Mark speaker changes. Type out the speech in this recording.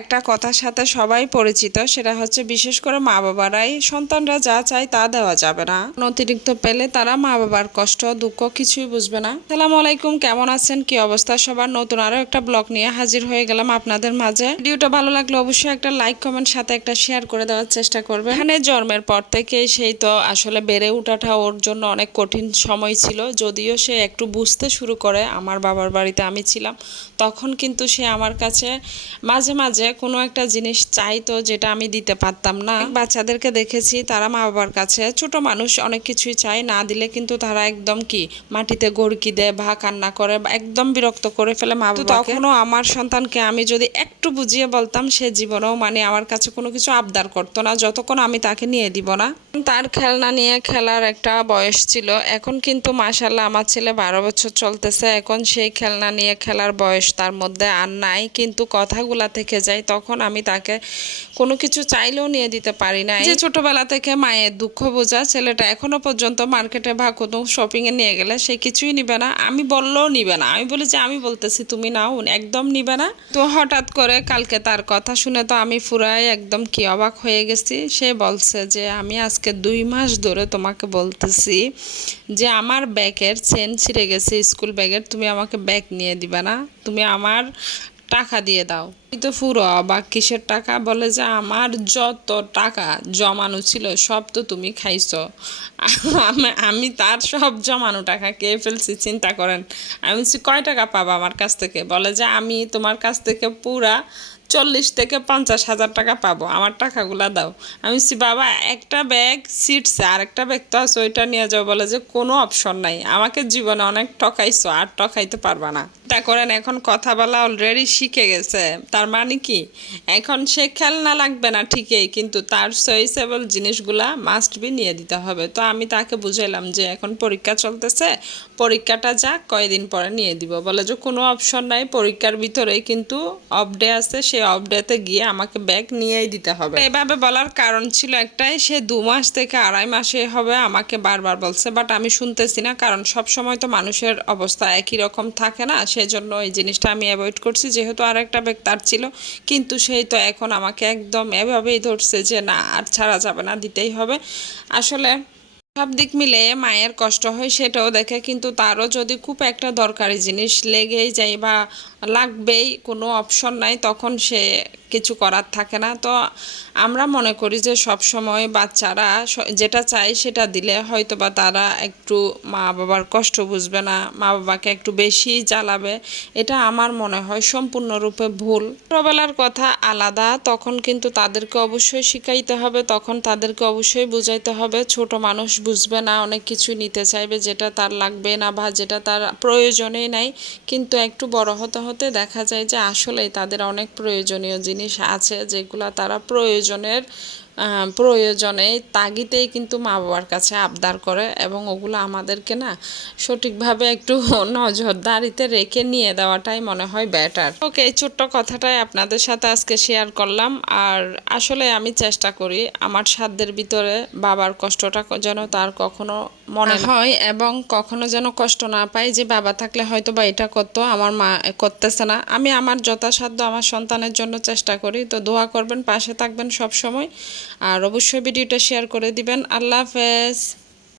Speaker 1: একটা কথার সাথে সবাই পরিচিত, সেটা হচ্ছে বিশেষ করে মা বাবারাই সন্তানরা যা চায় তা দেওয়া যাবে না। অতিরিক্ত পেলে তারা মা বাবার কষ্ট, দুঃখ কিছুই বুঝবে না। সালাম আলাইকুম, কেমন আছেন? কি অবস্থা সবার? নতুন আরও একটা ব্লগ নিয়ে হাজির হয়ে গেলাম আপনাদের মাঝে। ভিডিওটা ভালো লাগলে অবশ্যই একটা লাইক কমেন্ট সাথে একটা শেয়ার করে দেওয়ার চেষ্টা করবে এখানে জন্মের পর থেকে সেই তো আসলে বেড়ে ওঠাটা ওর জন্য অনেক কঠিন সময় ছিল। যদিও সে একটু বুঝতে শুরু করে, আমার বাবার বাড়িতে আমি ছিলাম। তখন কিন্তু সে আমার কাছে মাঝে মাঝে কোনো একটা জিনিস চাইতো যেটা আমি দিতে পারতাম না। বাচ্চাদেরকে দেখেছি তারা মা বাবার কাছে। ছোট মানুষ অনেক কিছুই চায় না দিলে কিন্তু তারা একদম কি মাটিতে গড়কি দেয় বা কান্না করে বা একদম বিরক্ত করে ফেলে মা বাবা তখনও আমার সন্তানকে আমি যদি একটু বুঝিয়ে বলতাম সে জীবনেও মানে আমার কাছে কোনো কিছু আবদার করতো না যতক্ষণ আমি তাকে নিয়ে দিব না। তার খেলনা নিয়ে খেলার একটা বয়স ছিল। এখন কিন্তু মাশাল্লাহ আমার ছেলে বারো বছর চলতেছে। এখন সেই খেলনা নিয়ে খেলার বয়স তার মধ্যে আর নাই। কিন্তু কথাগুলা থেকে যায় তখন আমি তাকে কোনো কিছু চাইলেও নিয়ে দিতে পারি না। যে ছোটবেলা থেকে মায়ের দুঃখ বোঝা, ছেলেটা এখনও পর্যন্ত মার্কেটে বা কোনো শপিং এ নিয়ে গেলে সে কিছুই নিবে না। আমি বললেও নিবে না। আমি বলি যে, আমি বলতেছি, তুমি নাও। একদম নিবে না। তো হঠাৎ করে কালকে তার কথা শুনে তো আমি পুরাই একদম কি অবাক হয়ে গেছি। সে বলছে যে, আমি আজকে দুই মাস ধরে তোমাকে বলতেছি যে, আমার ব্যাগের চেন ছিঁড়ে গেছে স্কুল ব্যাগের। তুমি আমাকে ব্যাগ নিয়ে দিবে না। তুমি আমার টাকা দিয়ে দাও। তো পুরো অবাক কিসের টাকা? বলে যে আমার যত টাকা জমানো ছিল, সব তো তুমি খাইছো। আমি- তার সব জমানো টাকা খেয়ে ফেলছি, চিন্তা করেন। আমি বলছি, কয় টাকা পাবা আমার কাছ থেকে? বলে যে, আমি তোমার কাছ থেকে পুরা চল্লিশ থেকে পঞ্চাশ হাজার টাকা পাবো, আমার টাকাগুলা দাও। আমি বলছি, বাবা, একটা ব্যাগ সিটছে আর একটা ব্যাগ তো আছে, ওইটা নিয়ে যাও। বলে যে, কোনো অপশন নাই। আমাকে জীবনে অনেক টকাইছো আর টকাইতে পারবা না। তা করেন, এখন কথা বলা অলরেডি শিখে গেছে। তার মানে কি? এখন সে খেলনা লাগবে না ঠিকই, কিন্তু তার সইসেবল জিনিসগুলা মাস্ট বি নিয়ে দিতে হবে। তো আমি তাকে বুঝাইলাম যে এখন পরীক্ষা চলতেছে, পরীক্ষাটা যা কয়দিন পরে নিয়ে দিব। বলে যে কোনো অপশন নাই, পরীক্ষার ভিতরেই কিন্তু অফ ডে আছে সেই অফ ডেতে গিয়ে আমাকে ব্যাগ নিয়েই দিতে হবে। এভাবে বলার কারণ ছিল একটাই, সে দু মাস থেকে আড়াই মাসে হবে আমাকে বারবার বলছে বাট আমি শুনতেছি না, কারণ সব সময় তো মানুষের অবস্থা একই রকম থাকে না সেজন্য এই জিনিসটা আমি অ্যাভয়েড করছি, যেহেতু আর একটা ব্যাগ তার ছিল। কিন্তু সেই তো এখন আমাকে একদম এভাবেই ধরছে যে, না, আর ছাড়া যাবে না, দিতেই হবে। আসলে সব দিক মিলে মায়ের কষ্ট হয় সেটাও দেখে, কিন্তু তারও যদি খুব একটা দরকারি জিনিস লেগেই যায় বা লাগবেই, কোনো অপশন নাই, তখন সে কিছু করার থাকে না। তো আমরা মনে করি যে সব সময় বাচ্চারা যেটা চায় সেটা দিলে হয়তো বা তারা একটু মা বাবার কষ্ট বুঝবে না মা বাবাকে একটু বেশি জ্বালাবে। এটা আমার মনে হয় সম্পূর্ণরূপে ভুল। ছোটবেলার কথা আলাদা, তখন কিন্তু তাদেরকে অবশ্যই শিখাইতে হবে, তখন তাদেরকে অবশ্যই বুঝাইতে হবে। ছোট মানুষ বুঝবে না, অনেক কিছু নিতে চাইবে, যেটা তার লাগবে না বা যেটা তার প্রয়োজনেই নাই। কিন্তু একটু বড় হতে হতে দেখা যায় যে আসলেই তাদের অনেক প্রয়োজনীয় জিনিস। আছে যেগুলো তারা প্রয়োজনের প্রয়োজনে তাগিতেই কিন্তু মা বাবার কাছে আবদার করে এবং ওগুলো আমাদেরকে না সঠিকভাবে একটু নজরদারিতে রেখে নিয়ে দেওয়াটাই মনে হয় বেটার ওকে এই ছোট্ট কথাটাই আপনাদের সাথে আজকে শেয়ার করলাম। আর আসলে আমি চেষ্টা করি আমার সাধ্যের ভিতরে বাবার কষ্টটা যেন তার কখনো মনে হয় এবং কখনো যেন কষ্ট না পাই যে বাবা থাকলে হয়তো বা এটা করতো, আমার মা করতেছে না। আমি আমার যথাসাধ্য আমার সন্তানের জন্য চেষ্টা করি। তো দোয়া করবেন, পাশে থাকবেন সব সময় আর অবশ্যই ভিডিওটা শেয়ার করে দিবেন। আল্লাহ হাফেজ।